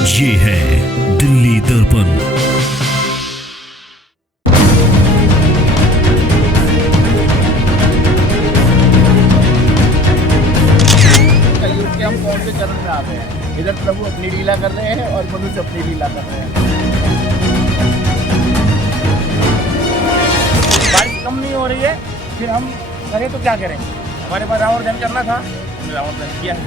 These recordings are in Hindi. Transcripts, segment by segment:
ये है दिल्ली दर्पण। कलयुग के हम कौन से चरण में आ गए हैं? इधर प्रभु अपनी लीला कर रहे हैं और मनुष्य अपनी लीला कर रहे हैं। बारिश कम नहीं हो रही है, फिर हम करें तो क्या करें? हमारे पास रावण दहन करना था, हमने रावण दहन किया है।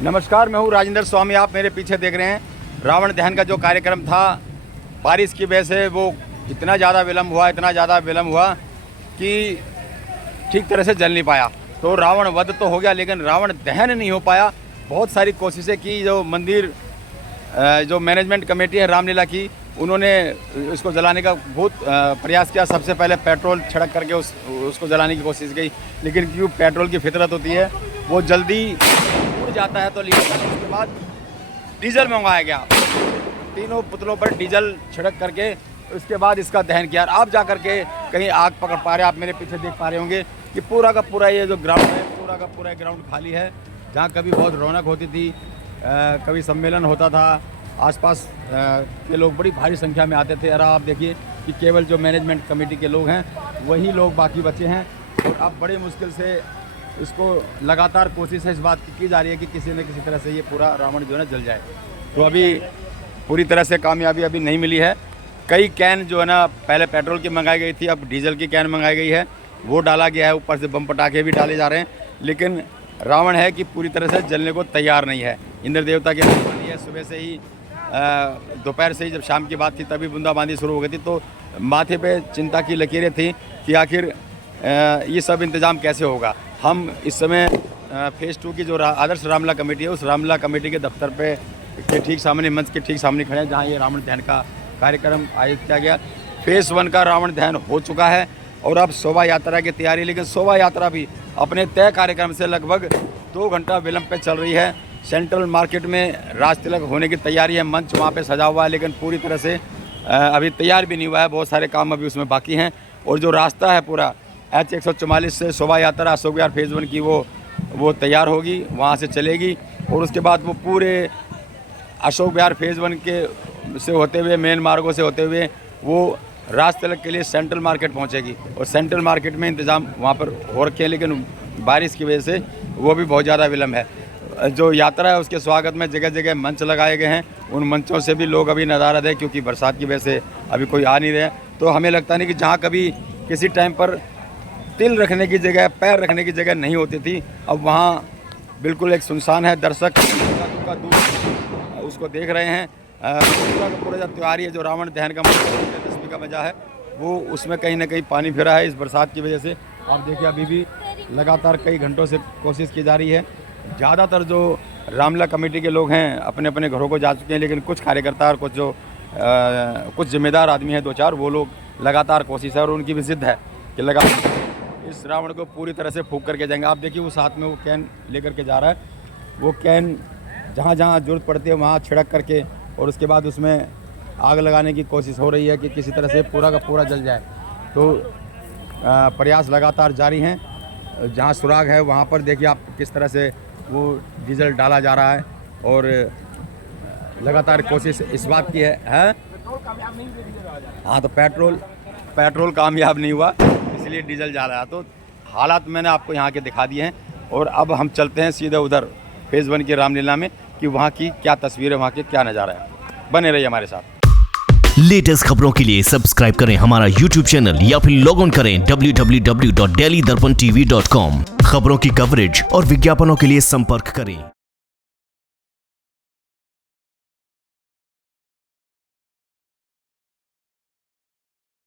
नमस्कार, मैं हूँ राजेंद्र स्वामी। आप मेरे पीछे देख रहे हैं रावण दहन का जो कार्यक्रम था, बारिश की वजह से वो इतना ज़्यादा विलम्ब हुआ कि ठीक तरह से जल नहीं पाया। तो रावण वध तो हो गया, लेकिन रावण दहन नहीं हो पाया। बहुत सारी कोशिशें की, जो मंदिर जो मैनेजमेंट कमेटी है रामलीला की, उन्होंने इसको जलाने का बहुत प्रयास किया। सबसे पहले पेट्रोल छिड़क करके उसको जलाने की कोशिश की, लेकिन क्यों पेट्रोल की फितरत होती है, वो जल्दी उड़ जाता है। तो उसके बाद डीजल मंगवाया गया, तीनों पुतलों पर डीजल छिड़क करके उसके बाद इसका दहन किया। आप जा करके कहीं आग पकड़ पा रहे हैं, आप मेरे पीछे देख पा रहे होंगे कि पूरा का पूरा ये जो ग्राउंड है, पूरा का पूरा ग्राउंड खाली है। जहाँ कभी बहुत रौनक होती थी, कभी सम्मेलन होता था, आसपास के लोग बड़ी भारी संख्या में आते थे। और आप देखिए कि केवल जो मैनेजमेंट कमेटी के लोग हैं वही लोग बाकी बचे हैं। और अब बड़े मुश्किल से इसको लगातार कोशिश है इस बात की जा रही है कि किसी न किसी तरह से ये पूरा रावण जो है ना जल जाए। तो अभी पूरी तरह से कामयाबी अभी नहीं मिली है। कई कैन जो है ना, पहले पेट्रोल की मंगाई गई थी, अब डीजल की कैन मंगाई गई है, वो डाला गया है। ऊपर से बम पटाखे भी डाले जा रहे हैं, लेकिन रावण है कि पूरी तरह से जलने को तैयार नहीं है। इंद्र देवता की बनी है, सुबह से ही दोपहर से ही जब शाम की बात थी तभी बूंदाबांदी शुरू हो गई थी। तो माथे पे चिंता की लकीरें थी कि आखिर ये सब इंतज़ाम कैसे होगा। हम इस समय फेज़ 2 की जो आदर्श रामलीला कमेटी है, उस रामलीला कमेटी के दफ्तर पे के ठीक सामने, मंच के ठीक सामने खड़े हैं, जहाँ ये रावण दहन का कार्यक्रम आयोजित किया गया। फेज़ 1 का रावण दहन हो चुका है और अब शोभा यात्रा की तैयारी, लेकिन शोभा यात्रा भी अपने तय कार्यक्रम से लगभग 2 घंटा विलंब पे चल रही है। सेंट्रल मार्केट में राज तिलक होने की तैयारी है, मंच वहाँ पे सजा हुआ है, लेकिन पूरी तरह से अभी तैयार भी नहीं हुआ है। बहुत सारे काम अभी उसमें बाकी हैं। और जो रास्ता है पूरा H144 से शोभा यात्रा अशोक विहार फेज़ 1 की वो तैयार होगी, वहाँ से चलेगी। और उसके बाद वो पूरे अशोक विहार फेज़ 1 के से होते हुए, मेन मार्गों से होते हुए वो राज तिलक के लिए सेंट्रल मार्केट पहुँचेगी। और सेंट्रल मार्केट में इंतज़ाम वहाँ पर हो रखे हैं, लेकिन बारिश की वजह से वो भी बहुत ज़्यादा विलम्ब है। जो यात्रा है उसके स्वागत में जगह जगह मंच लगाए गए हैं, उन मंचों से भी लोग अभी नदारद है, क्योंकि बरसात की वजह से अभी कोई आ नहीं रहे। तो हमें लगता नहीं कि जहाँ कभी किसी टाइम पर तिल रखने की जगह, पैर रखने की जगह नहीं होती थी, अब वहाँ बिल्कुल एक सुनसान है। दर्शक दूर उसको देख रहे हैं। पूरा का पूरा जो त्यौहार है, जो रावण दहन का दिलचस्पी का मजा है, वो उसमें कहीं ना कहीं पानी फिरा है इस बरसात की वजह से। आप देखिए अभी भी लगातार कई घंटों से कोशिश की जा रही है। ज़्यादातर जो रामलीला कमेटी के लोग हैं अपने अपने घरों को जा चुके हैं, लेकिन कुछ कार्यकर्ता और कुछ जिम्मेदार आदमी हैं 2-4, वो लोग लगातार कोशिश है और उनकी भी जिद है कि लगातार इस रावण को पूरी तरह से फूंक करके जाएंगे। आप देखिए उस हाथ में वो कैन लेकर के जा रहा है, वो कैन जहाँ जहाँ जरूरत पड़ती है वहाँ छिड़क करके और उसके बाद उसमें आग लगाने की कोशिश हो रही है कि किसी तरह से पूरा का पूरा जल जाए। तो प्रयास लगातार जारी हैं। जहाँ सुराग है वहाँ पर देखिए आप किस तरह से वो डीजल डाला जा रहा है और लगातार कोशिश इस बात की है। हाँ, तो पेट्रोल कामयाब नहीं हुआ, इसलिए डीजल जा रहा है। तो हालात मैंने आपको यहाँ के दिखा दिए हैं और अब हम चलते हैं सीधे उधर फेज़ 1 की रामलीला में कि वहाँ की क्या तस्वीर है, वहाँ के क्या नज़ारा है। बने रहिए हमारे साथ। लेटेस्ट खबरों के लिए सब्सक्राइब करें हमारा YouTube चैनल या फिर लॉग ऑन करें www.delhidarpantv.com। खबरों की कवरेज और विज्ञापनों के लिए संपर्क करें।